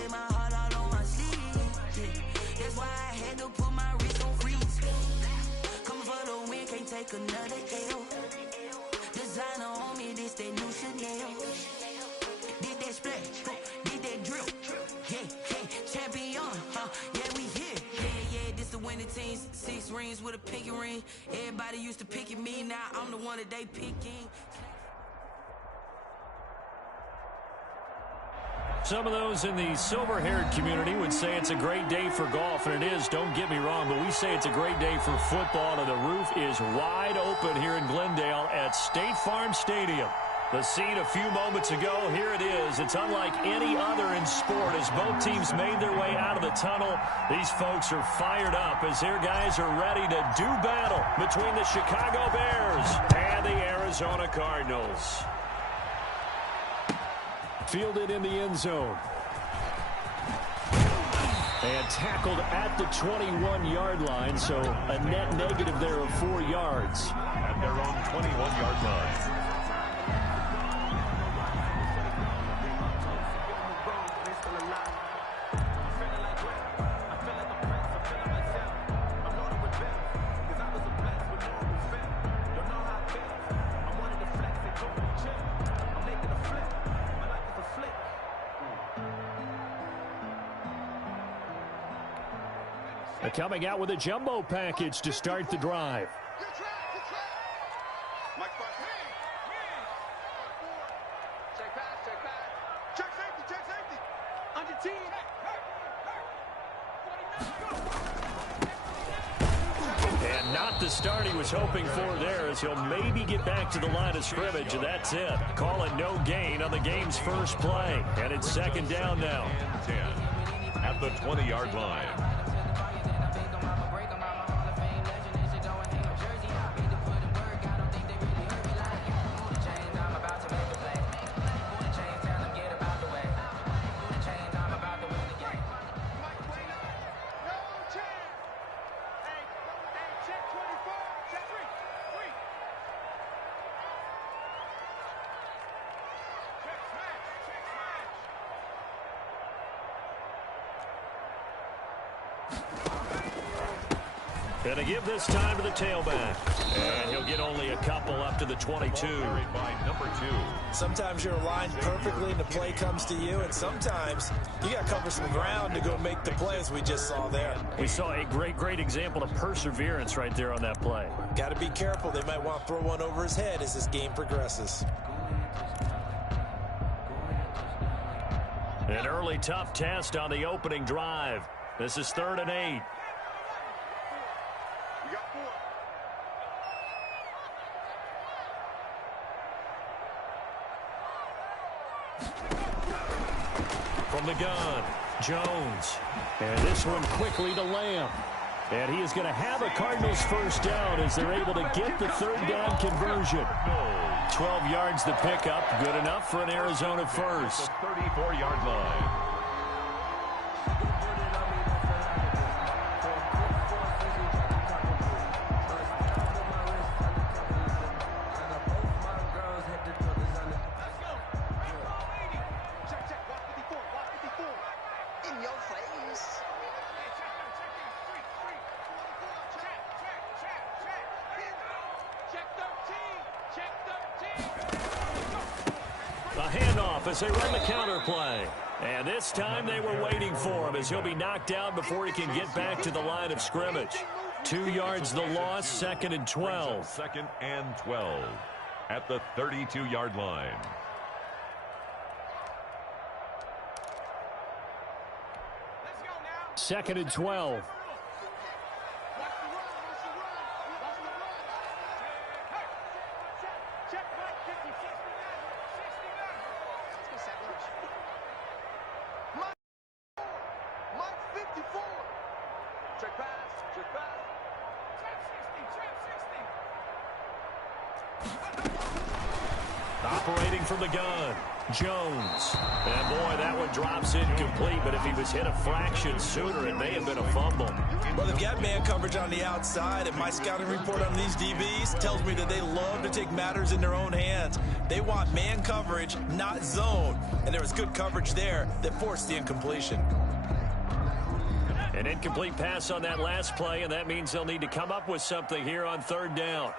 wear my heart out on my sleeve. Yeah. That's why I had to put my wrist on freeze. Coming for the win, can't take another L. Designer on me, this that new Chanel. Did that splash, did that drip. Yeah, champion, yeah, we here. Yeah, this the winning teams. 6 rings with a pinky ring. Everybody used to pick at me, now I'm the one that they picking. Some of those in the silver-haired community would say it's a great day for golf, and it is, don't get me wrong, but we say it's a great day for football, and the roof is wide open here in Glendale at State Farm Stadium. The scene a few moments ago, here it is. It's unlike any other in sport as both teams made their way out of the tunnel. These folks are fired up as their guys are ready to do battle between the Chicago Bears and the Arizona Cardinals. Fielded in the end zone. And tackled at the 21-yard line, so a net negative there of 4 yards. At their own 21-yard line. Coming out with a jumbo package to start the drive. And not the start he was hoping for there, as he'll maybe get back to the line of scrimmage, and that's it. Call it no gain on the game's first play. And it's second down now. 10 at the 20-yard line. And to give this time to the tailback. And he'll get only a couple up to the 22. By number 2. Sometimes you're aligned perfectly and the play comes to you, and sometimes you got to cover some ground to go make the play, as we just saw there. We saw a great example of perseverance right there on that play. Got to be careful. They might want to throw one over his head as this game progresses. An early tough test on the opening drive. This is 3rd and 8. From the gun, Jones. And this one quickly to Lamb. And he is going to have a Cardinals first down as they're able to get the 3rd down conversion. 12 yards to pick up. Good enough for an Arizona first. The 34-yard line. As they run the counter play. And this time they were waiting for him as he'll be knocked down before he can get back to the line of scrimmage. 2 yards the loss, 2nd and 12. 2nd and 12 at the 32-yard line. Second and 12. Operating from the gun, Jones. And boy, that one drops incomplete, but if he was hit a fraction sooner, it may have been a fumble. Well, they've got man coverage on the outside, and my scouting report on these DBs tells me that they love to take matters in their own hands. They want man coverage, not zone. And there was good coverage there that forced the incompletion. An incomplete pass on that last play, and that means they'll need to come up with something here on third down.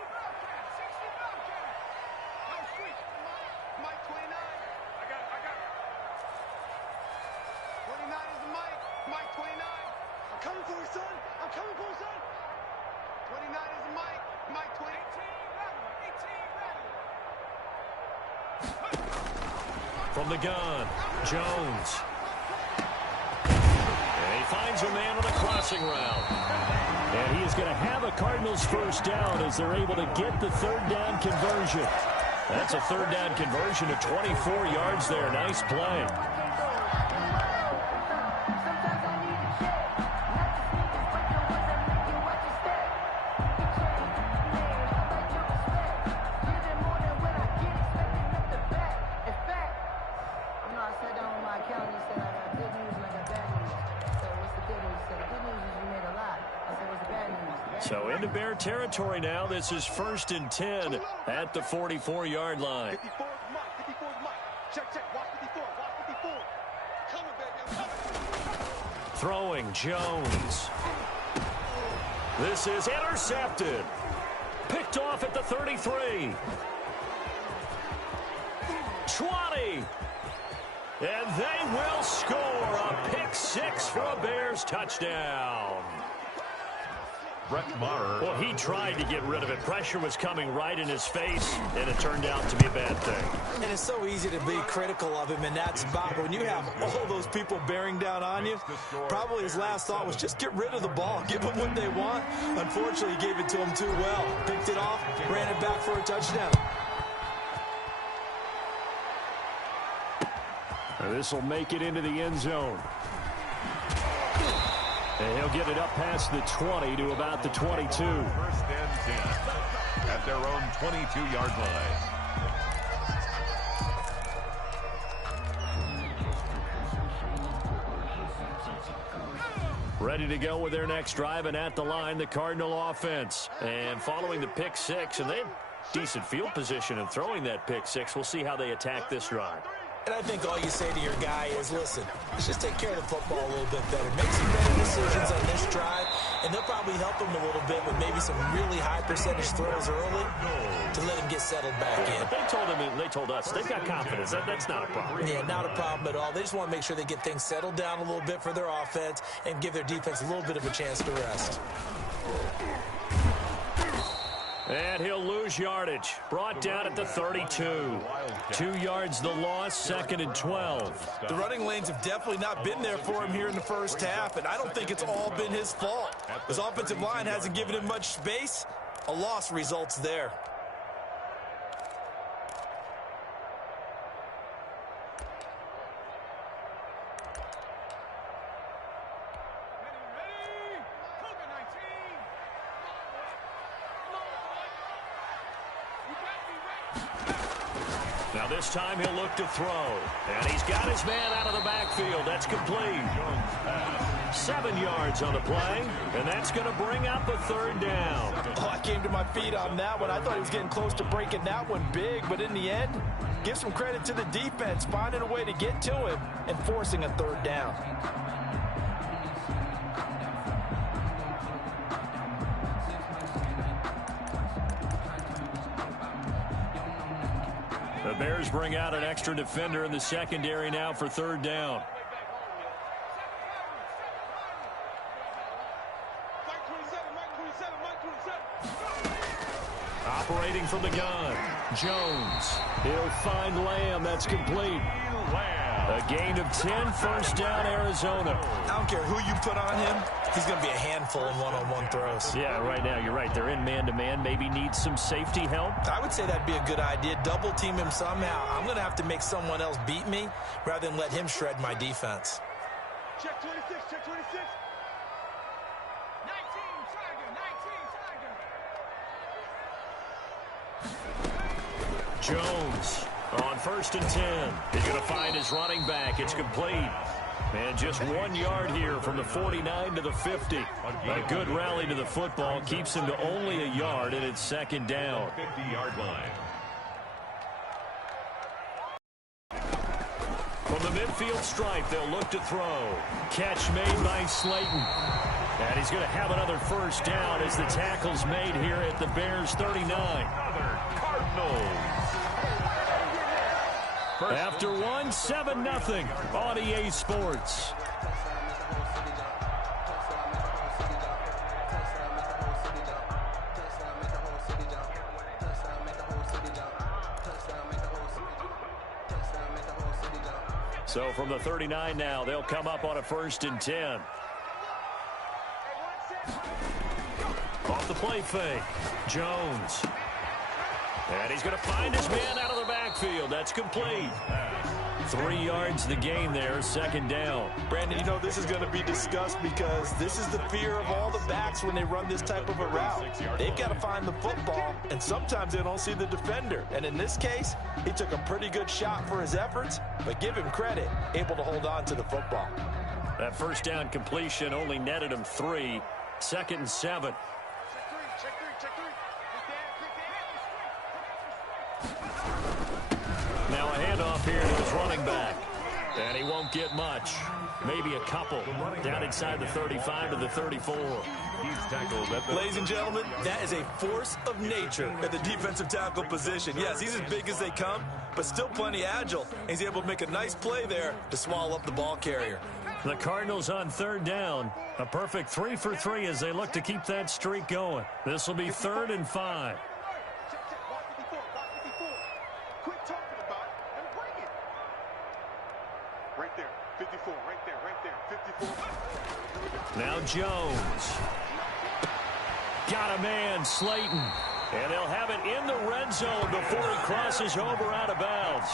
From the gun, Jones. And he finds a man on a crossing route. And he is going to have a Cardinals first down as they're able to get the third down conversion. That's a third down conversion of 24 yards there. Nice play. So into Bear territory now. This is 1st and 10 at the 44-yard line. Throwing Jones. This is intercepted. Picked off at the 33. 20. And they will score a pick six for a Bears touchdown. Brett Maher. Well, he tried to get rid of it. Pressure was coming right in his face, and it turned out to be a bad thing. And it's so easy to be critical of him in that spot. But when you have all those people bearing down on you, probably his last thought was just get rid of the ball. Give them what they want. Unfortunately, he gave it to them too well. Picked it off, ran it back for a touchdown. This will make it into the end zone. And he'll get it up past the 20 to about the 22. 1st and 10 at their own 22-yard line. Ready to go with their next drive, and at the line, the Cardinal offense. And following the pick six, and they have decent field position in throwing that pick six. We'll see how they attack this drive. And I think all you say to your guy is, listen, let's just take care of the football a little bit better. Make some better decisions on this drive, and they'll probably help him a little bit with maybe some really high percentage throws early to let him get settled back in. They told us they've got confidence. That's not a problem. Yeah, not a problem at all. They just want to make sure they get things settled down a little bit for their offense and give their defense a little bit of a chance to rest. And he'll lose yardage. Brought down at the 32. 2 yards the loss, 2nd and 12. The running lanes have definitely not been there for him here in the first half, and I don't think it's all been his fault. His offensive line hasn't given him much space. A loss results there. Now this time he'll look to throw. And he's got his man out of the backfield. That's complete. 7 yards on the play. And that's going to bring up a third down. Oh, I came to my feet on that one. I thought he was getting close to breaking that one big. But in the end, give some credit to the defense, finding a way to get to him and forcing a third down. The Bears bring out an extra defender in the secondary now for third down. Operating from the gun, Jones. He'll find Lamb. That's complete. A gain of 10, first down, Arizona. I don't care who you put on him. He's going to be a handful in one-on-one throws. Yeah, right now, you're right. They're in man-to-man. Maybe needs some safety help. I would say that'd be a good idea. Double team him somehow. I'm going to have to make someone else beat me rather than let him shred my defense. Check 26, check 26. 19, Tiger, 19. Jones On 1st and 10, he's going to find his running back. It's complete. And just 1 yard here from the 49 to the 50. A good rally to the football keeps him to only a yard, and it's 2nd down. 50-yard line. From the midfield stripe, they'll look to throw. Catch made by Slayton. And he's going to have another 1st down as the tackle's made here at the Bears 39. Another Cardinals. After 7-0 on EA Sports. So from the 39 now, they'll come up on a 1st and 10. Off the play fake, Jones. And he's going to find his man out of the backfield. That's complete. 3 yards the gain there, 2nd down. Brandon, you know this is going to be discussed because this is the fear of all the backs when they run this type of a route. They've got to find the football, and sometimes they don't see the defender. And in this case, he took a pretty good shot for his efforts, but give him credit, able to hold on to the football. That 1st down completion only netted him 3. 2nd and 7. Now a handoff here to his running back. And he won't get much. Maybe a couple. Down inside the 35 to the 34. He's tackled at the... Ladies and gentlemen, that is a force of nature at the defensive tackle position. Yes, he's as big as they come, but still plenty agile. He's able to make a nice play there to swallow up the ball carrier. The Cardinals on 3rd down. A perfect 3 for 3 as they look to keep that streak going. This will be 3rd and 5. Quit talking about it and bring it. Right there, 54, right there, 54. Now Jones. Got a man, Slayton. And they'll have it in the red zone before he crosses over out of bounds.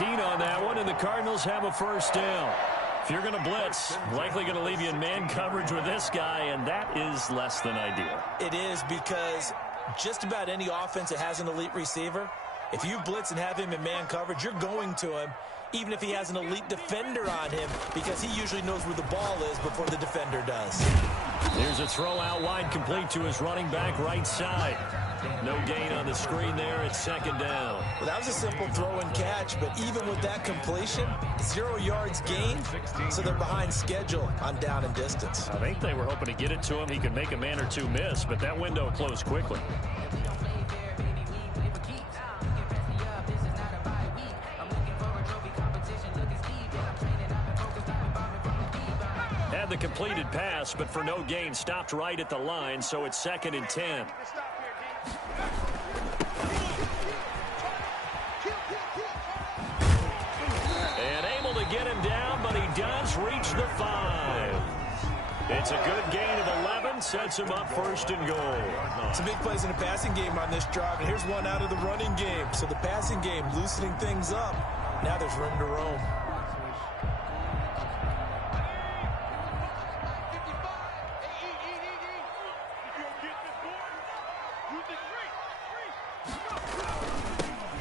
18 on that one, and the Cardinals have a 1st down. If you're going to blitz, likely going to leave you in man coverage with this guy, and that is less than ideal. It is because just about any offense that has an elite receiver, if you blitz and have him in man coverage, you're going to him, even if he has an elite defender on him, because he usually knows where the ball is before the defender does. Here's a throw out wide, complete to his running back right side. No gain on the screen there. It's 2nd down. Well, that was a simple throw and catch, but even with that completion, 0 yards gained, so they're behind schedule on down and distance. I think they were hoping to get it to him. He could make a man or two miss, but that window closed quickly. Had the completed pass, but for no gain, stopped right at the line, so it's 2nd and 10. And able to get him down, but he does reach the 5. It's a good gain of 11, sets him up 1st and goal. Some big plays in the passing game on this drive, and here's one out of the running game. So the passing game loosening things up. Now there's room to roam.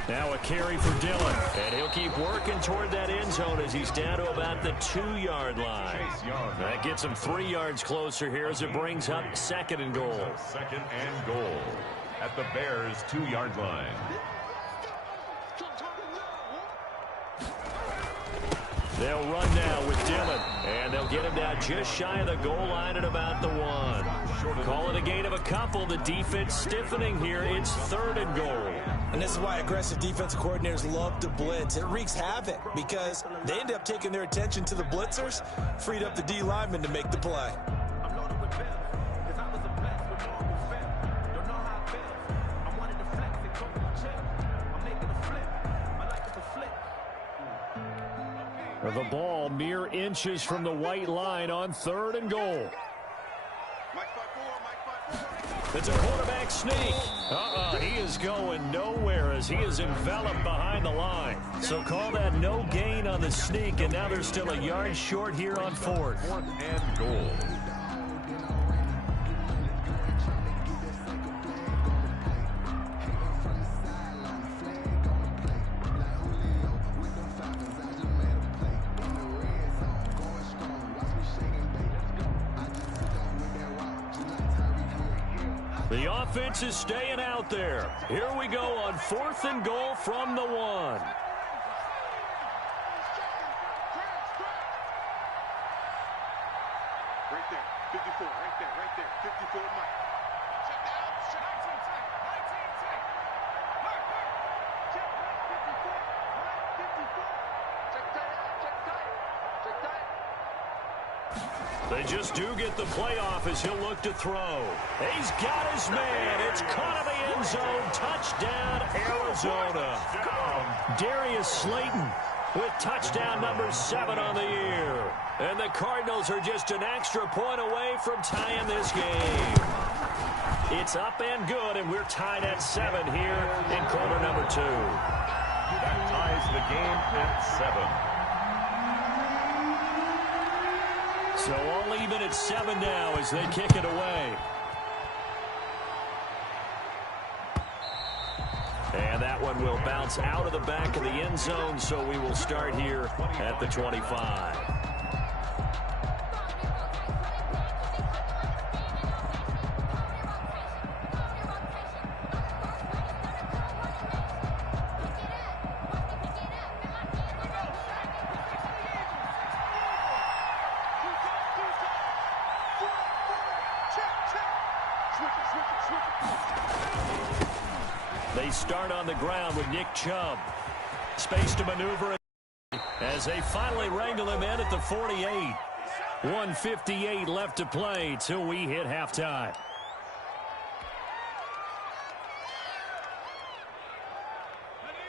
Now a carry for Dillon, and he'll keep working toward that end zone as he's down to about the 2-yard line. That gets him 3 yards closer here as it brings up 2nd and goal. 2nd and goal at the Bears' 2-yard line. They'll run now with Dillon, and they'll get him down just shy of the goal line at about the 1. Call it a gain of a couple. The defense stiffening here. It's 3rd and goal. And this is why aggressive defensive coordinators love to blitz. It wreaks havoc because they end up taking their attention to the blitzers, freed up the D lineman to make the play. The ball mere inches from the white line on 3rd and goal. It's a quarterback sneak. He is going nowhere as he is enveloped behind the line. So call that no gain on the sneak, and now they're still a yard short here on 4th. 4th and goal. The offense is staying out there. Here we go on 4th and goal from the 1. Right there, 54, right there, 54, Mike. Check down, check 19, check, 19, check. Mark, check, 54, 54. Check tight, check tight, check tight. They just do get the playoff as he'll look to throw. He's got his man. It's caught in the end zone. Touchdown, Arizona. Darius Slayton with touchdown number 7 on the year. And the Cardinals are just an extra point away from tying this game. It's up and good, and we're tied at 7 here in quarter number 2. That ties the game at 7. So all even at 7 now as they kick it away. And that one will bounce out of the back of the end zone, so we will start here at the 25. They start on the ground with Nick Chubb. Space to maneuver as they finally wrangle him in at the 48. 1:58 left to play till we hit halftime.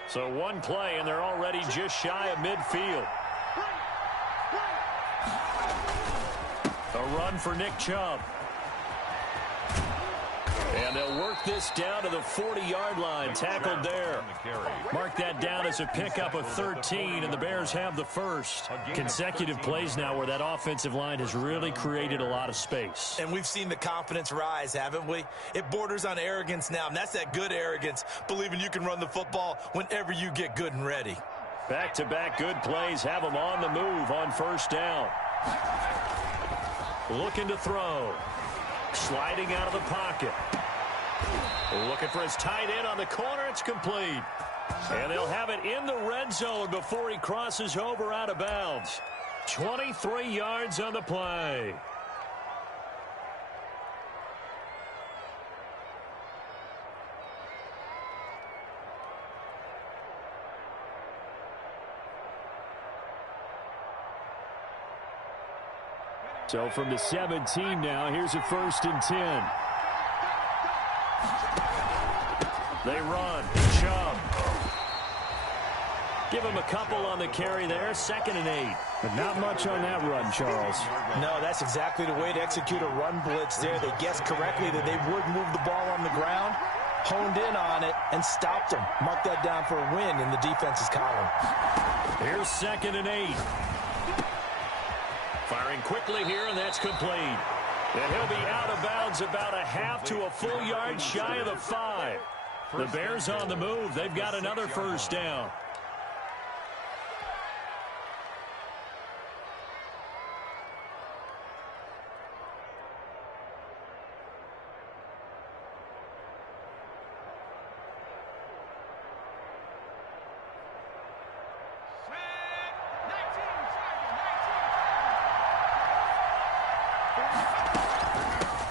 So one play, and they're already just shy of midfield. A run for Nick Chubb. And they'll work this down to the 40-yard line. Tackled there. Mark that down as a pickup of 13, and the Bears have the first. Consecutive plays now where that offensive line has really created a lot of space. And we've seen the confidence rise, haven't we? It borders on arrogance now, and that's that good arrogance, believing you can run the football whenever you get good and ready. Back-to-back good plays have them on the move on first down. Looking to throw. Sliding out of the pocket. Looking for his tight end on the corner. It's complete. And they'll have it in the red zone before he crosses over out of bounds. 23 yards on the play. So from the 17 now, here's a 1st and 10. They run. Chubb. Give him a couple on the carry there. 2nd and 8. But not much on that run, Charles. No, that's exactly the way to execute a run blitz there. They guessed correctly that they would move the ball on the ground, honed in on it, and stopped them. Mark that down for a win in the defense's column. Here's 2nd and 8. Firing quickly here, and that's complete. And he'll be out of bounds about a half to a full yard shy of the 5. The Bears on the move. They've got another first down.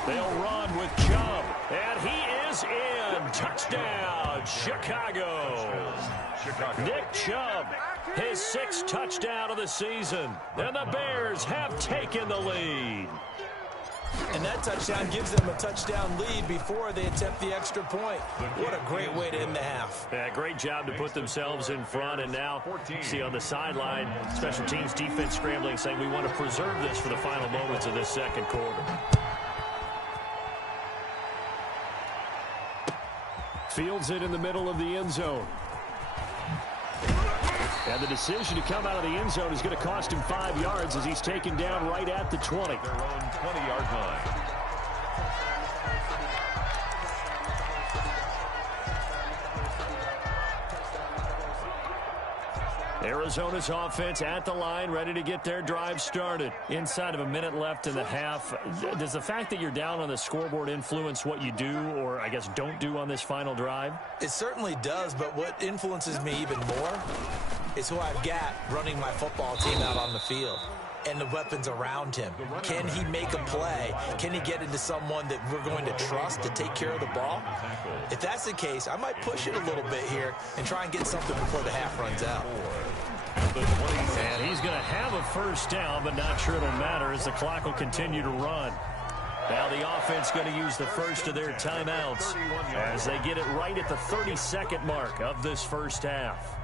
They'll run with Chubb, and he is in. Touchdown, Chicago. Nick Chubb, his 6th touchdown of the season, and the Bears have taken the lead. And that touchdown gives them a touchdown lead before they attempt the extra point. What a great way to end the half. Yeah, great job to put themselves in front, and now see on the sideline, special teams defense scrambling, saying we want to preserve this for the final moments of this second quarter. Fields it in the middle of the end zone. And the decision to come out of the end zone is going to cost him 5 yards as he's taken down right at the 20. Their own 20-yard line. Arizona's offense at the line, ready to get their drive started. Inside of a minute left in the half. Does the fact that you're down on the scoreboard influence what you do, or I guess don't do on this final drive? It certainly does, but what influences me even more is who I've got running my football team out on the field and the weapons around him. Can he make a play? Can he get into someone that we're going to trust to take care of the ball? If that's the case, I might push it a little bit here and try and get something before the half runs out. And he's going to have a first down, but not sure it'll matter as the clock will continue to run. Now the offense going to use the first of their timeouts as they get it right at the 30-second mark of this first half.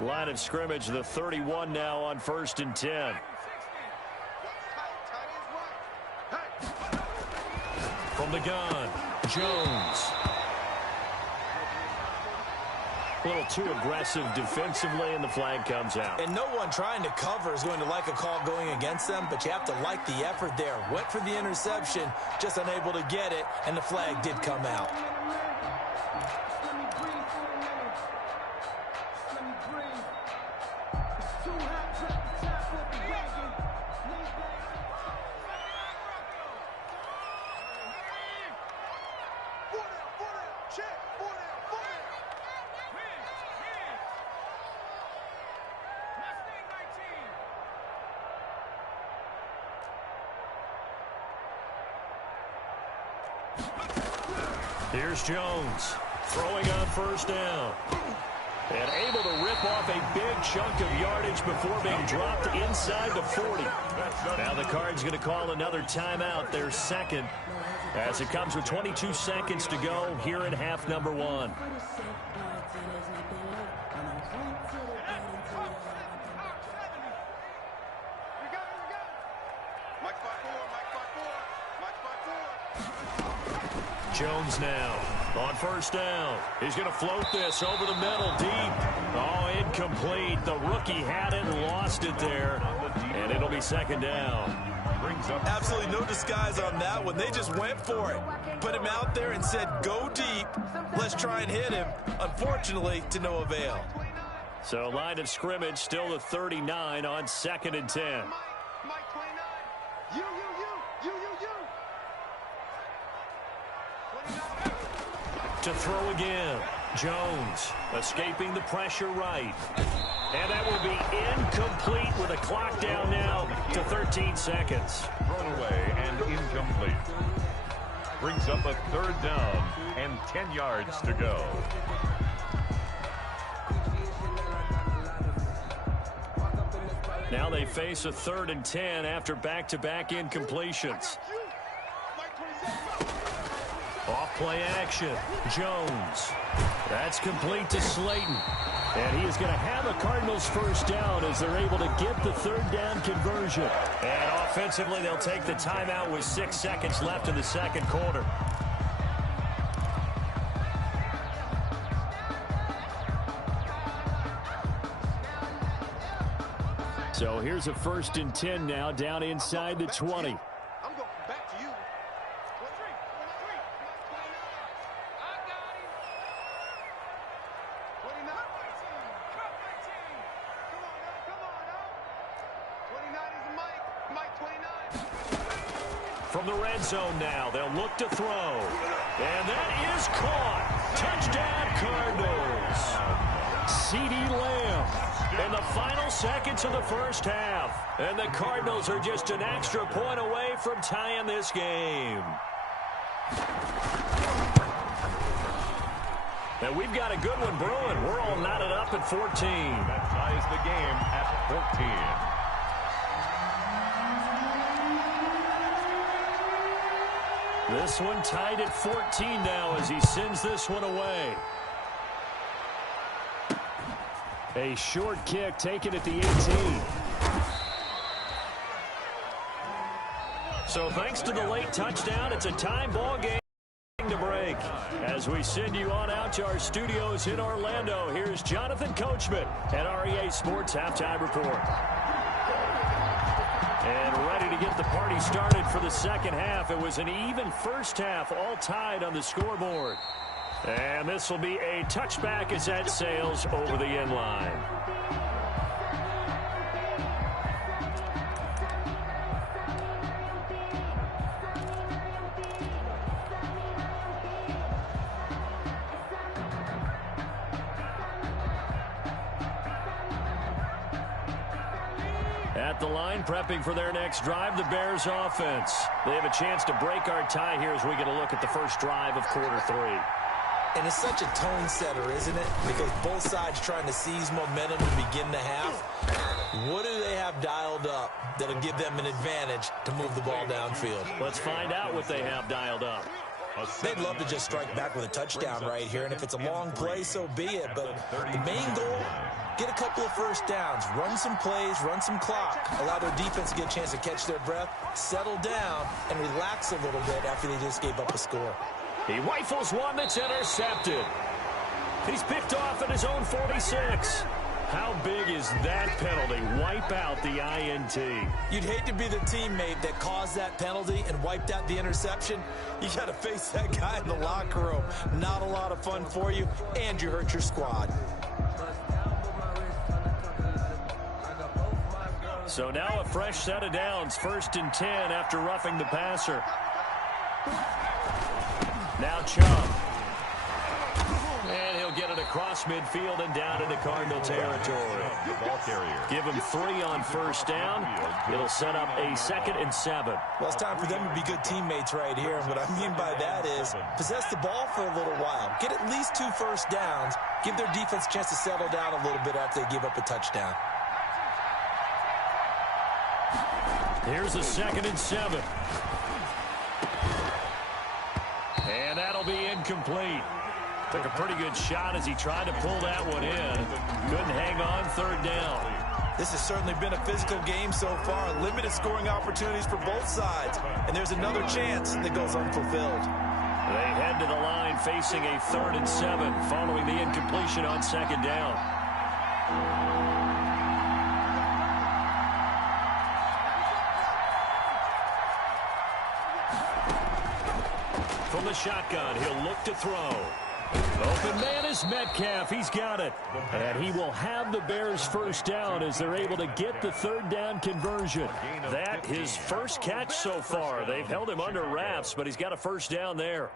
Line of scrimmage, the 31 now on 1st and 10. From the gun, Jones. A little too aggressive defensively, and the flag comes out. And no one trying to cover is going to like a call going against them, but you have to like the effort there. Went for the interception, just unable to get it, and the flag did come out. Here's Jones throwing on first down. And able to rip off a big chunk of yardage before being dropped inside the 40. Now the Cards going to call another timeout, their second, as it comes with 22 seconds to go here in half number 1. Jones now on first down. He's going to float this over the middle deep. Oh, incomplete. The rookie had it and lost it there. And it'll be second down. Absolutely no disguise on that one. They just went for it. Put him out there and said, go deep. Let's try and hit him. Unfortunately, to no avail. So line of scrimmage still the 39 on 2nd and 10. Mike 29. You. To throw again. Jones escaping the pressure right. And that will be incomplete with a clock down now to 13 seconds. Thrown away and incomplete. Brings up a 3rd down and 10 yards to go. Now they face a 3rd and 10 after back-to-back incompletions. Off play action. Jones. That's complete to Slayton. And he is going to have a Cardinals first down as they're able to get the 3rd down conversion. And offensively, they'll take the timeout with 6 seconds left in the second quarter. So here's a 1st and 10 now down inside the 20. I'm going back to you. 29. Come on now. 29 is Mike 29. From the red zone now, they'll look to throw. And that is caught. Touchdown, Cardinals. CeeDee Lamb in the final seconds of the first half. And the Cardinals are just an extra point away from tying this game. And we've got a good one brewing. We're all knotted up at 14. That ties the game at 14. This one tied at 14 now as he sends this one away. A short kick taken at the 18. So thanks to the late touchdown, it's a time ball game to break. As we send you on out to our studios in Orlando, here's Jonathan Coachman at REA Sports Halftime Report. And ready to get the party started for the second half. It was an even first half, all tied on the scoreboard. And this will be a touchback as that sails over the end line. At the line, prepping for their next drive, the Bears offense. They have a chance to break our tie here as we get a look at the first drive of quarter 3. And it's such a tone setter, isn't it? Because both sides trying to seize momentum to begin the half. What do they have dialed up that'll give them an advantage to move the ball downfield? Let's find out what they have dialed up. They'd love to just strike back with a touchdown right here, and if it's a long play, so be it. But the main goal, get a couple of first downs, run some plays, run some clock, allow their defense to get a chance to catch their breath, settle down, and relax a little bit after they just gave up a score. He rifles one that's intercepted. He's picked off at his own 46. How big is that penalty? Wipe out the INT. You'd hate to be the teammate that caused that penalty and wiped out the interception. You got to face that guy in the locker room. Not a lot of fun for you, and you hurt your squad. So now a fresh set of downs, 1st and 10 after roughing the passer. Now Chubb. And he'll get it across midfield and down into Cardinal territory. Ball carrier. Give him 3 on first down. It'll set up a 2nd and 7. Well, it's time for them to be good teammates right here. And what I mean by that is possess the ball for a little while. Get at least 2 first downs. Give their defense a chance to settle down a little bit after they give up a touchdown. Here's a 2nd and 7. And that'll be incomplete. Took a pretty good shot as he tried to pull that one in. Couldn't hang on, 3rd down. This has certainly been a physical game so far. Limited scoring opportunities for both sides. And there's another chance that goes unfulfilled. They head to the line facing a 3rd and 7 following the incompletion on 2nd down. From the shotgun, he'll look to throw. Open man is Metcalf. He's got it. And he will have the Bears first down as they're able to get the 3rd down conversion. That his first catch so far. They've held him under wraps, but he's got a first down there.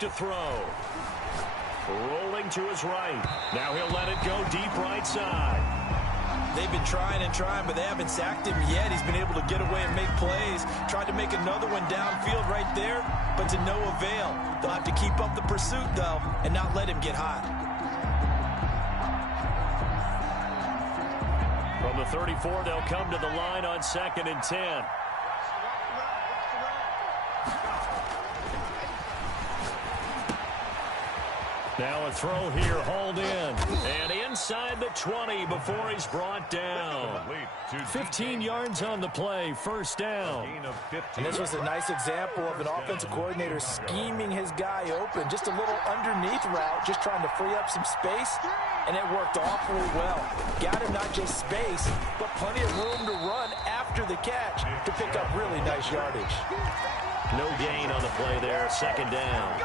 To throw. Rolling to his right. Now he'll let it go deep right side. They've been trying and trying, but they haven't sacked him yet. He's been able to get away and make plays. Tried to make another one downfield right there, but to no avail. They'll have to keep up the pursuit, though, and not let him get hot. From the 34, they'll come to the line on 2nd and 10. Now a throw here, hauled in. And inside the 20 before he's brought down. 15 yards on the play, first down. And this was a nice example of an offensive coordinator scheming his guy open. Just a little underneath route, just trying to free up some space. And it worked awfully well. Got him not just space, but plenty of room to run after the catch to pick up really nice yardage. No gain on the play there, 2nd down.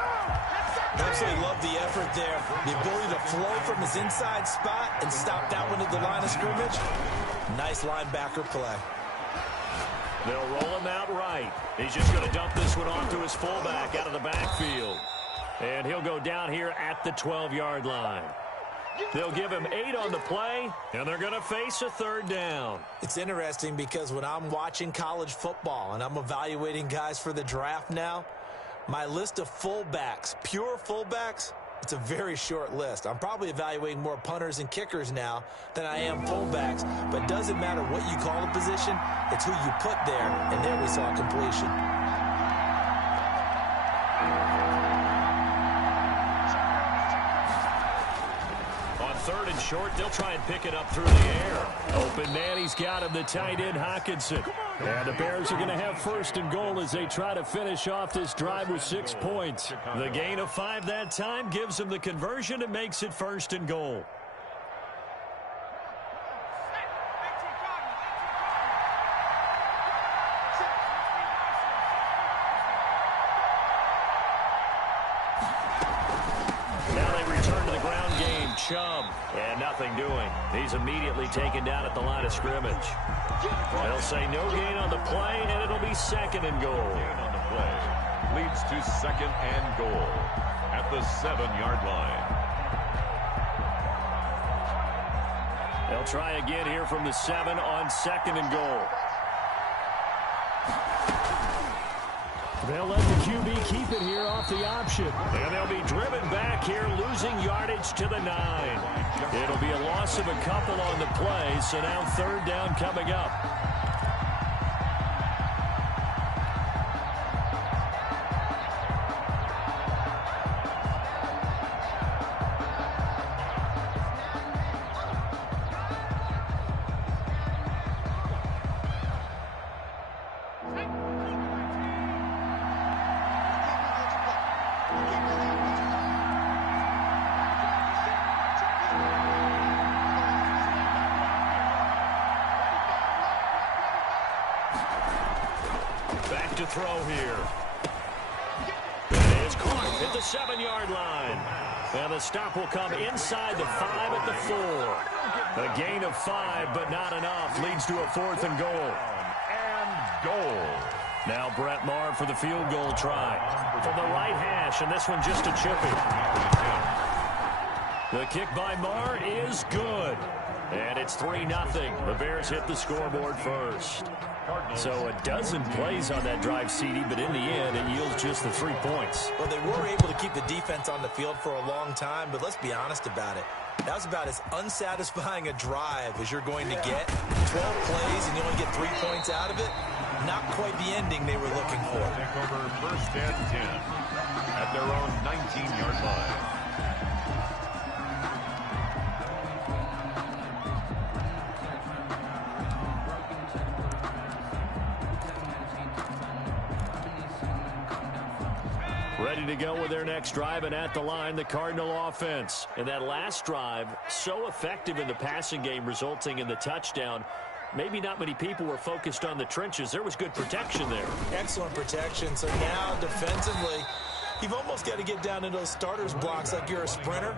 Absolutely love the effort there. The ability to flow from his inside spot and stop that one at the line of scrimmage. Nice linebacker play. They'll roll him out right. He's just going to dump this one off to his fullback out of the backfield. And he'll go down here at the 12-yard line. They'll give him 8 on the play, and they're going to face a 3rd down. It's interesting because when I'm watching college football and I'm evaluating guys for the draft now, my list of fullbacks, pure fullbacks, it's a very short list. I'm probably evaluating more punters and kickers now than I am fullbacks. But it doesn't matter what you call a position, it's who you put there, and there we saw completion. On third and short. They'll try and pick it up through the air. Open man, he's got him, the tight end, Hockenson. And the Bears are going to have first and goal as they try to finish off this drive with 6 points. The gain of 5 that time gives them the conversion and makes it first and goal. Chubb, and nothing doing. He's immediately taken down at the line of scrimmage. They'll say no gain on the play, and it'll be second and goal. Gain on the play leads to second and goal at the 7-yard line. They'll try again here from the 7 on second and goal. They'll let the QB keep it here off the option. And they'll be driven back here, losing yardage to the 9. It'll be a loss of a couple on the play, so now third down coming up. Back to throw here. It's caught at the 7-yard line. And the stop will come inside the 5 at the 4. A gain of 5, but not enough. Leads to a fourth and goal. And goal. Now Brett Maher for the field goal try. From the right hash, and this one just a chippy. The kick by Maher is good. And it's 3-0. The Bears hit the scoreboard first. So a dozen plays on that drive, CD, but in the end, it yields just the 3 points. Well, they were able to keep the defense on the field for a long time, but let's be honest about it. That was about as unsatisfying a drive as you're going to get. 12 plays and you only get 3 points out of it. Not quite the ending they were looking for. Take over first and 10 at their own 19-yard line. Ready to go with their next drive, and at the line, the Cardinal offense. And that last drive, so effective in the passing game, resulting in the touchdown. Maybe not many people were focused on the trenches. There was good protection there. Excellent protection. So now, defensively, you've almost got to get down into those starters blocks like you're a sprinter.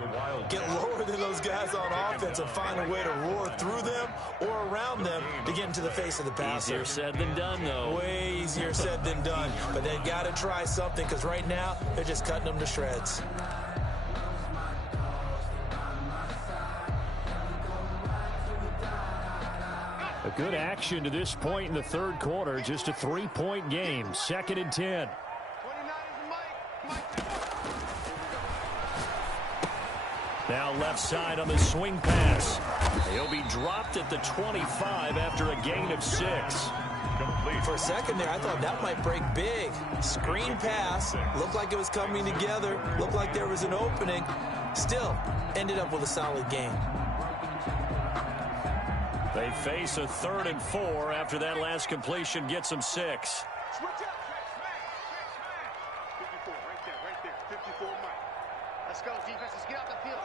Get lower than those guys on offense and find a way to roar through them or around them to get into the face of the passer. Easier said than done, though. Way easier said than done. But they've got to try something because right now they're just cutting them to shreds. A good action to this point in the third quarter. Just a 3-point game. Second and 10. Now left side on the swing pass. He'll be dropped at the 25 after a gain of 6. Complete. For a second there, I thought that might break big. Screen pass. Looked like it was coming together. Looked like there was an opening. Still, ended up with a solid gain. They face a 3rd and 4 after that last completion gets them 6. Switch up. 54, right there. 54, Mike. Let's go, defense. Let's get out the field.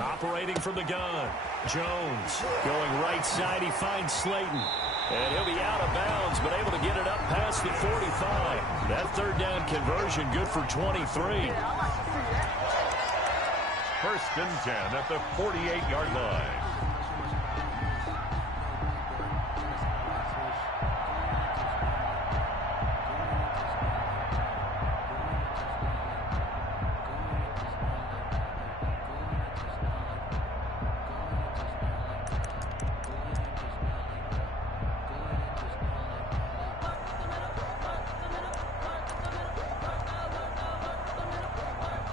Operating from the gun. Jones going right side. He finds Slayton. And he'll be out of bounds, but able to get it up past the 45. That third down conversion good for 23. First and 10 at the 48-yard line.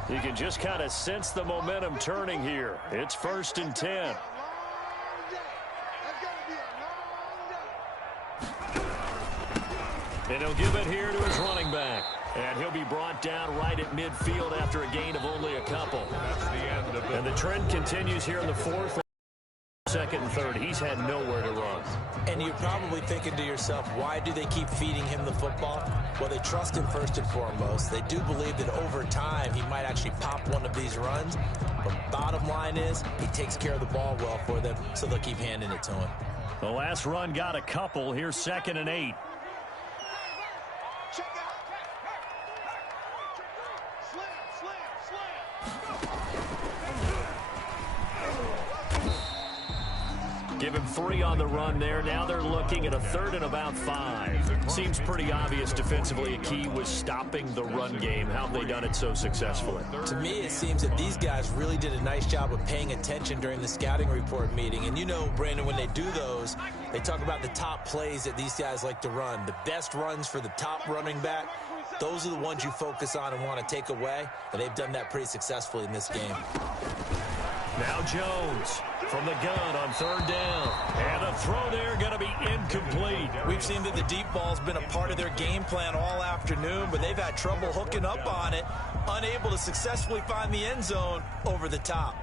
You can just kind of sense the momentum turning here. It's first and 10. And he'll give it here to his running back. And he'll be brought down right at midfield after a gain of only a couple. That's the end of And the trend continues here in the fourth. Second and third, he's had nowhere to run. And you're probably thinking to yourself, why do they keep feeding him the football? Well, they trust him first and foremost. They do believe that over time he might actually pop one of these runs. But bottom line is he takes care of the ball well for them, so they'll keep handing it to him. The last run got a couple. Here's 2nd and 8. Check out. Slam. Give him 3 on the run there. Now they're looking at a 3rd and about 5. Seems pretty obvious defensively a key was stopping the run game. How have they done it so successfully? To me, it seems that these guys really did a nice job of paying attention during the scouting report meeting. And you know, Brandon, when they do those, they talk about the top plays that these guys like to run. The best runs for the top running back, those are the ones you focus on and want to take away. And they've done that pretty successfully in this game. Now Jones from the gun on 3rd down. And the throw there going to be incomplete. We've seen that the deep ball's been a part of their game plan all afternoon, but they've had trouble hooking up on it, unable to successfully find the end zone over the top.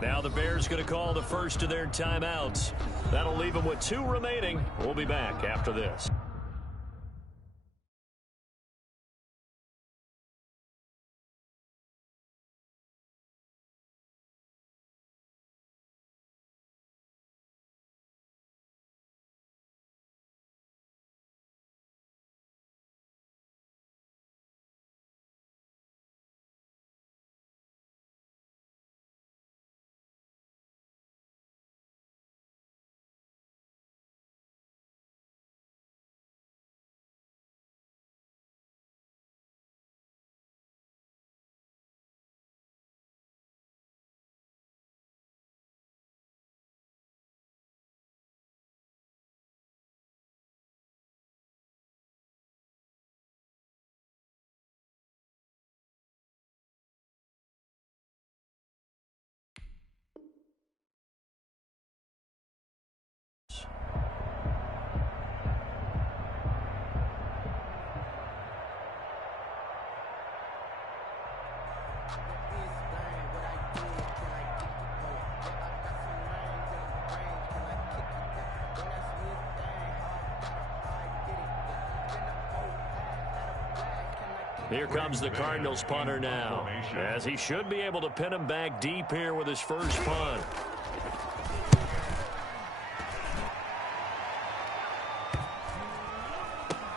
Now the Bears going to call the first of their timeouts. That'll leave them with 2 remaining. We'll be back after this. Here comes the Cardinals punter now, as he should be able to pin him back deep here with his first punt.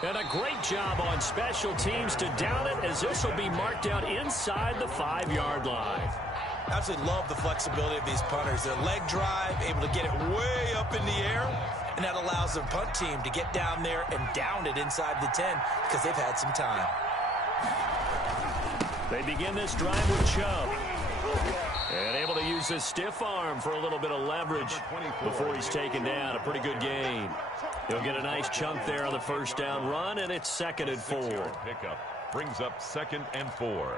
And a great job on special teams to down it, as this will be marked out inside the 5-yard line. Absolutely love the flexibility of these punters. Their leg drive, able to get it way up in the air, and that allows their punt team to get down there and down it inside the 10 because they've had some time. They begin this drive with Chubb. And able to use his stiff arm for a little bit of leverage before he's taken down. A pretty good gain. He'll get a nice chunk there on the first down run, and it's 2nd and 4. Pickup brings up 2nd and 4.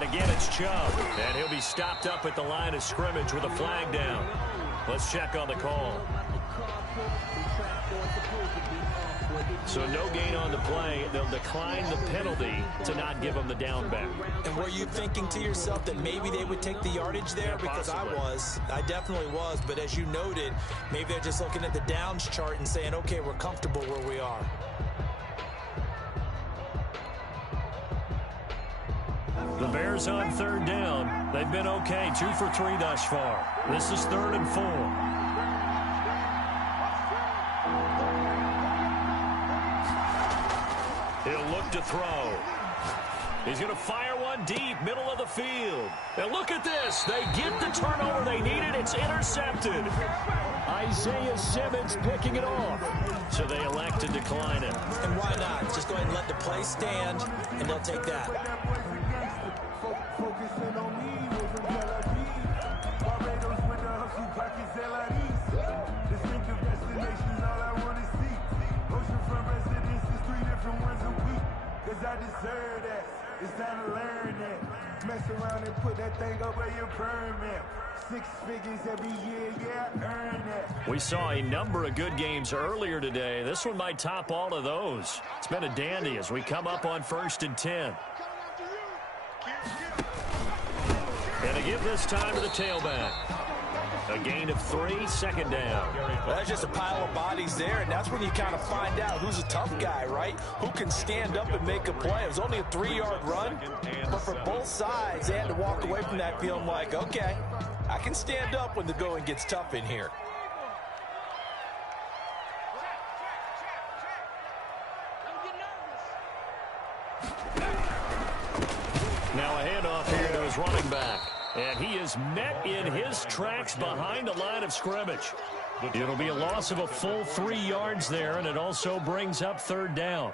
Again, it's Chubb, and he'll be stopped up at the line of scrimmage with a flag down. Let's check on the call. So no gain on the play. They'll decline the penalty to not give him the down back. And were you thinking to yourself that maybe they would take the yardage there? Yeah, because possibly. I definitely was. But as you noted, maybe they're just looking at the downs chart and saying, okay, we're comfortable where we are. The Bears on 3rd down. They've been okay, 2 for 3 thus far. This is 3rd and 4. He'll look to throw. He's going to fire one deep, middle of the field. And look at this. They get the turnover they needed. It's intercepted. Isaiah Simmons picking it off. So they elect to decline it. And why not? Just go ahead and let the play stand, and they'll take that. I deserve that. It's time to learn that. Mess around and put that thing up where your permit. 6 figures every year, yeah, I earn that. We saw a number of good games earlier today. This one might top all of those. It's been a dandy as we come up on 1st and 10. And to give this time to the tailback. A gain of 3, second down. Well, that's just a pile of bodies there, and that's when you kind of find out who's a tough guy, right? Who can stand up and make a play. It was only a 3-yard run, but for both sides, they had to walk away from that feeling like, okay, I can stand up when the going gets tough in here. Now a handoff here to his running back. And he is met in his tracks behind the line of scrimmage. It'll be a loss of a full 3 yards there, and it also brings up 3rd down.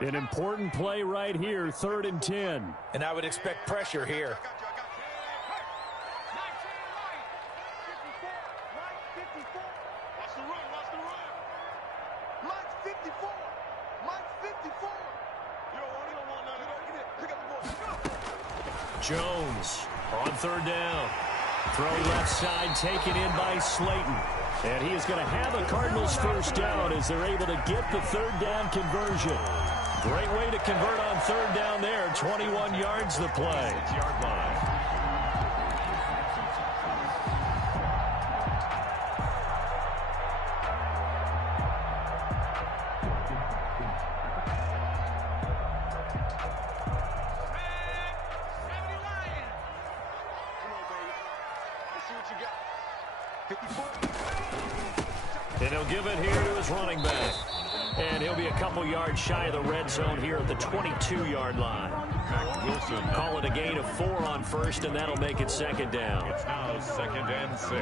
An important play right here, 3rd and 10. And I would expect pressure here. Jones on 3rd down. Throw left side taken in by Slayton. And he is going to have a Cardinals 1st down as they're able to get the 3rd down conversion. Great way to convert on 3rd down there. 21 yards the play. 6-yard line. And he'll give it here to his running back. And he'll be a couple yards shy of the red zone here at the 22-yard line. Wilson. Call it a gain of 4 on 1st, and that'll make it 2nd down. It's now 2nd and 6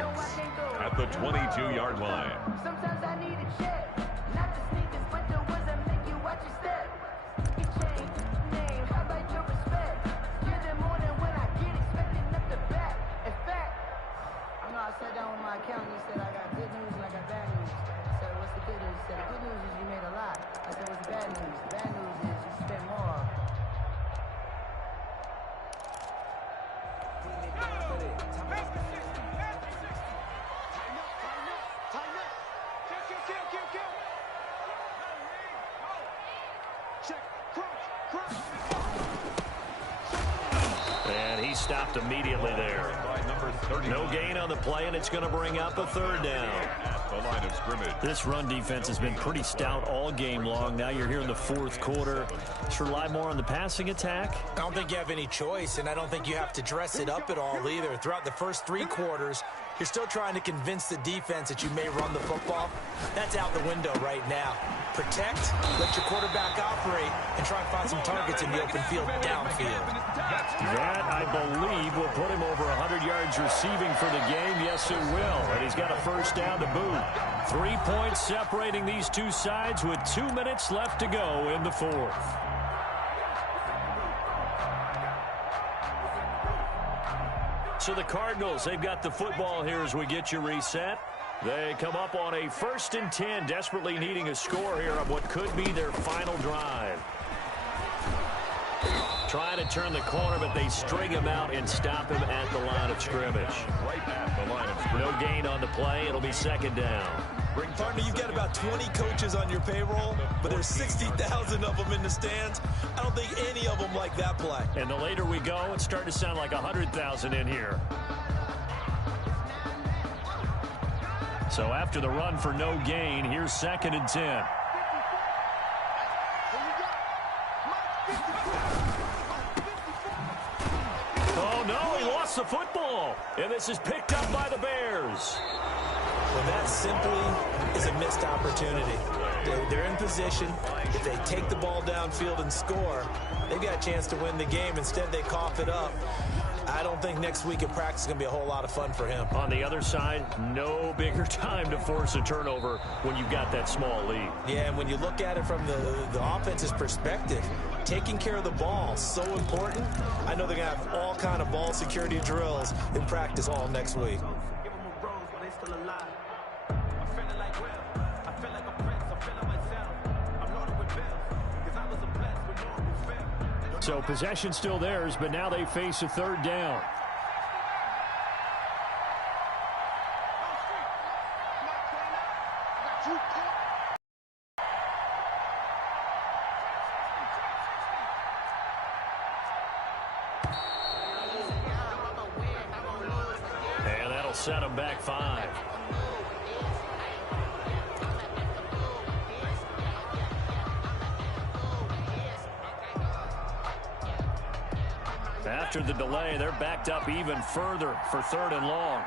at the 22-yard line. Sometimes I need a check. Not the sneakers, but the ones that make you watch your step. You change name, how about your respect? You're the morning when I get expecting up the back. In fact, I know I sat down with my accountant. He said I got good news and I got bad news. I said, what's the good news? He said, the good news is you made a lot. I said, what's the bad news? The bad news is you spent more. And he stopped immediately there. No gain on the play, and it's going to bring up a 3rd down. At the line of scrimmage. This run defense has been pretty stout all game long. Now you're here in the 4th quarter. Should rely more on the passing attack? I don't think you have any choice, and I don't think you have to dress it up at all either. Throughout the first 3 quarters, you're still trying to convince the defense that you may run the football. That's out the window right now. Protect, let your quarterback operate, and try and find some targets in the open field downfield. That, I believe, will put him over 100 yards receiving for the game. Yes, it will. And he's got a 1st down to boot. 3 points separating these two sides with 2 minutes left to go in the 4th. So the Cardinals, they've got the football here as we get you reset. They come up on a 1st and 10, desperately needing a score here on what could be their final drive. Trying to turn the corner, but they string him out and stop him at the line of scrimmage. Right at the line of scrimmage. No gain on the play. It'll be 2nd down. Partner, you've got about 20 coaches on your payroll, but there's 60,000 of them in the stands. I don't think any of them like that play. And the later we go, it's starting to sound like 100,000 in here. So after the run for no gain, here's 2nd and 10. Oh, no, he lost the football. And this is picked up by the Bears. Well, that simply is a missed opportunity. They're in position. If they take the ball downfield and score, they've got a chance to win the game. Instead, they cough it up. I don't think next week in practice is going to be a whole lot of fun for him. On the other side, no bigger time to force a turnover when you've got that small lead. Yeah, and when you look at it from the offense's perspective, taking care of the ball is so important. I know they're going to have all kind of ball security drills in practice all next week. So possession still theirs, but now they face a third down. And that'll set them back 5. After the delay, they're backed up even further for 3rd and long.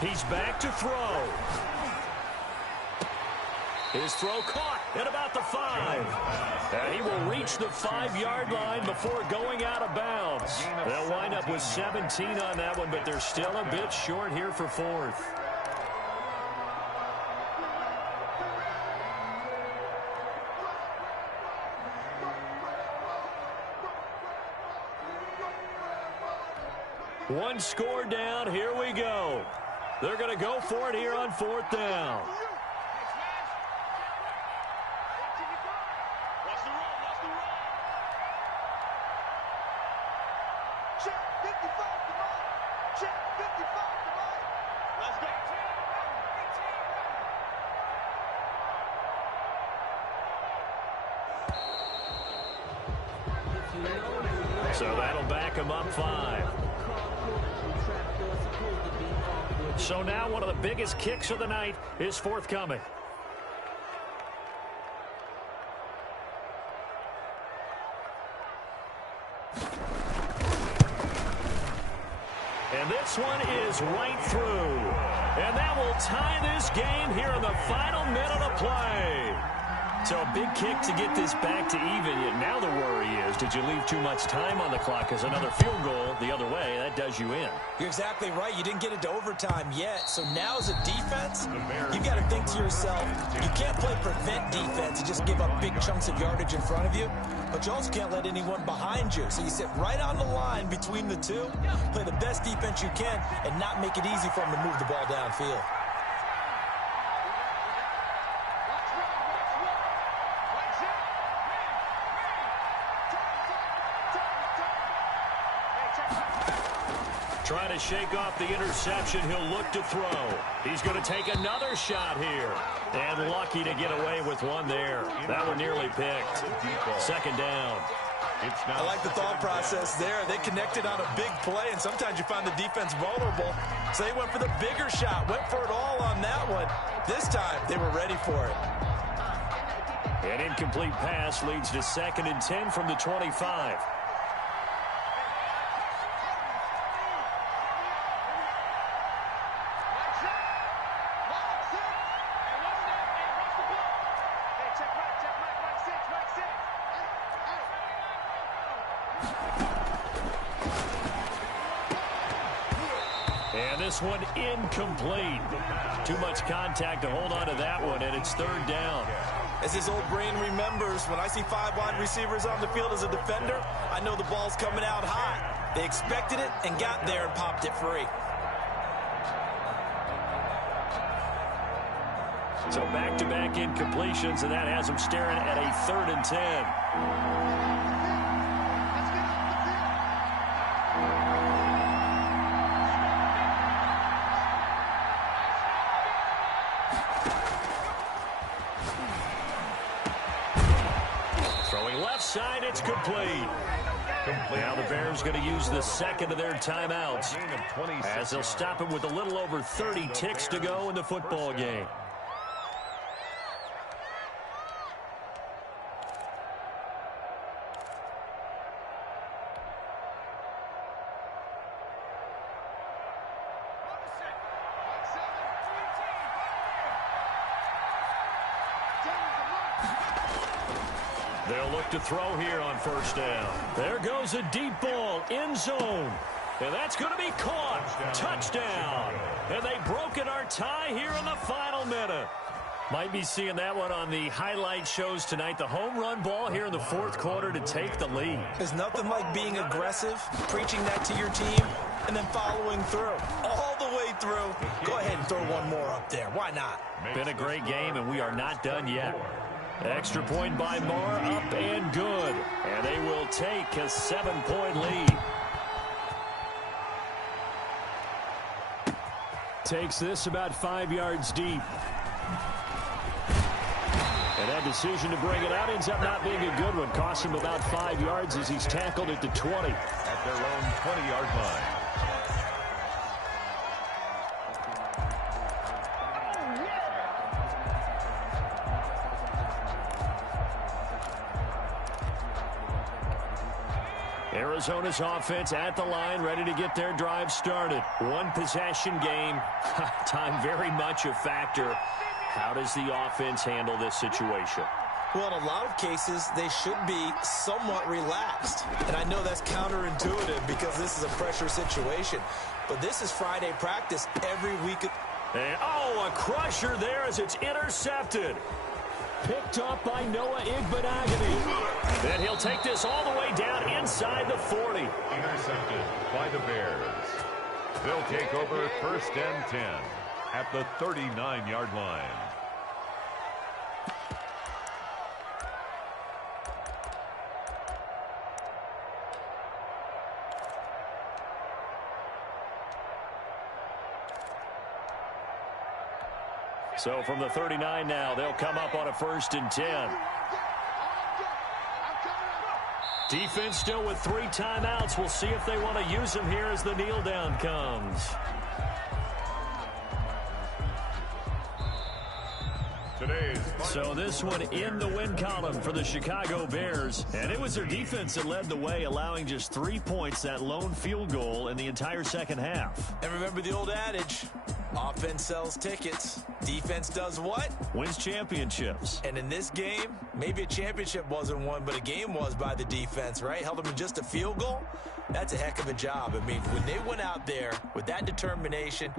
He's back to throw. His throw caught at about the 5. And he will reach the 5-yard line before going out of bounds. They'll wind up with 17 on that one, but they're still a bit short here for 4th. One score down. Here we go. They're going to go for it here on 4th down. So that'll back him up 5. So now one of the biggest kicks of the night is forthcoming. And this one is right through. And that will tie this game here in the final minute of play. So a big kick to get this back to even. Yet now the worry is, did you leave too much time on the clock? Because another field goal the other way, that does you in. You're exactly right. You didn't get into overtime yet. So now as a defense, you've got to think to yourself, you can't play prevent defense and just give up big chunks of yardage in front of you. But you also can't let anyone behind you. So you sit right on the line between the two, play the best defense you can, and not make it easy for them to move the ball downfield. Trying to shake off the interception. He'll look to throw. He's going to take another shot here. And lucky to get away with one there. That one nearly picked. 2nd down. I like the thought process there. They connected on a big play, and sometimes you find the defense vulnerable. So they went for the bigger shot, went for it all on that one. This time, they were ready for it. An incomplete pass leads to 2nd and 10 from the 25. And this one incomplete. Too much contact to hold on to that one, and it's 3rd down. As his old brain remembers, when I see 5 wide receivers on the field as a defender, I know the ball's coming out hot. They expected it and got there and popped it free. So back-to-back incompletions, and that has them staring at a 3rd and 10. Side, it's complete. Now the Bears going to use the 2nd of their timeouts as they'll stop him with a little over 30 ticks to go in the football game. They'll look to throw here on first down. There goes a deep ball, end zone. And that's going to be caught. Touchdown. And they broken our tie here in the final minute. Might be seeing that one on the highlight shows tonight. The home run ball here in the fourth quarter to take the lead. There's nothing like being aggressive, preaching that to your team, and then following through. All the way through. Go ahead and throw one more up there. Why not? Been a great game, and we are not done yet. Extra point by Marr, up and good. And they will take a 7-point lead. Takes this about 5 yards deep. And that decision to bring it out ends up not being a good one. Cost him about 5 yards as he's tackled at the 20. At their own 20-yard line. Arizona's offense at the line, ready to get their drive started. One possession game. Time very much a factor. How does the offense handle this situation? Well, in a lot of cases, they should be somewhat relaxed. And I know that's counterintuitive because this is a pressure situation. But this is Friday practice every week. And, oh, a crusher there as it's intercepted. Picked up by Noah Igbenogany. Then he'll take this all the way down inside the 40. Intercepted by the Bears. They'll take over first and 10 at the 39-yard line. So from the 39 now, they'll come up on a first and 10. Defense still with 3 timeouts. We'll see if they want to use them here as the kneel down comes. So this one in the win column for the Chicago Bears. And it was their defense that led the way, allowing just 3 points, that lone field goal in the entire second half. And remember the old adage, offense sells tickets. Defense does what? Wins championships. And in this game, maybe a championship wasn't won, but a game was by the defense, right? Held them in just a field goal. That's a heck of a job. I mean, when they went out there with that determination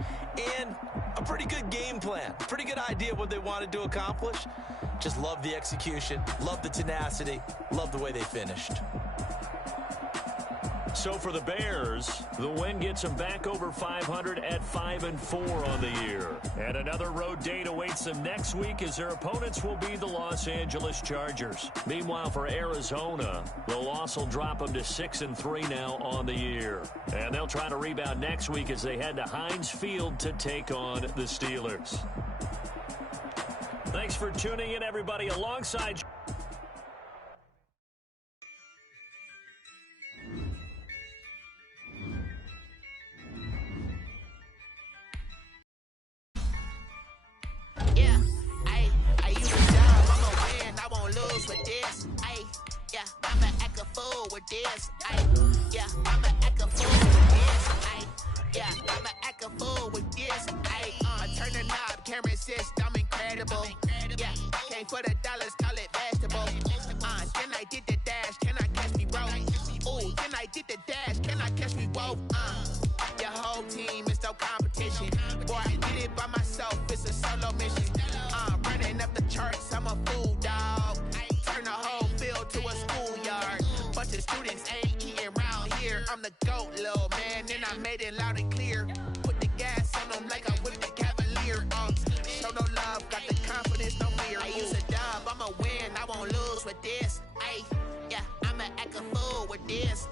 and a pretty good game plan, pretty good idea what they wanted to accomplish, just love the execution, love the tenacity, love the way they finished. So for the Bears, the win gets them back over 500 at 5-4 on the year. And another road date awaits them next week as their opponents will be the Los Angeles Chargers. Meanwhile, for Arizona, the loss will drop them to 6-3 now on the year. And they'll try to rebound next week as they head to Heinz Field to take on the Steelers. Thanks for tuning in, everybody, alongside... With this, yeah, I'ma act a fool with this, yeah, I'ma act a fool with this, yeah, I'ma act a fool with this, I turn the knob, camera assist, I'm incredible, yeah, came for the dollars, call it vegetable, then I did the dash, can I catch me broke, ooh, then I did the dash, can I catch me woke, your whole team is no competition, boy, I did it by myself, it's a solo mission, running up the charts, I'm a fool, dog. Turn the whole field to a schoolyard. Bunch of students ain't eating round here. I'm the GOAT, little man, and I made it loud and clear. Put the gas on them like I whipped the Cavalier. Show no love, got the confidence, no fear. I use a dub, I'ma win, I won't lose with this. Yeah, I'ma act a fool with this.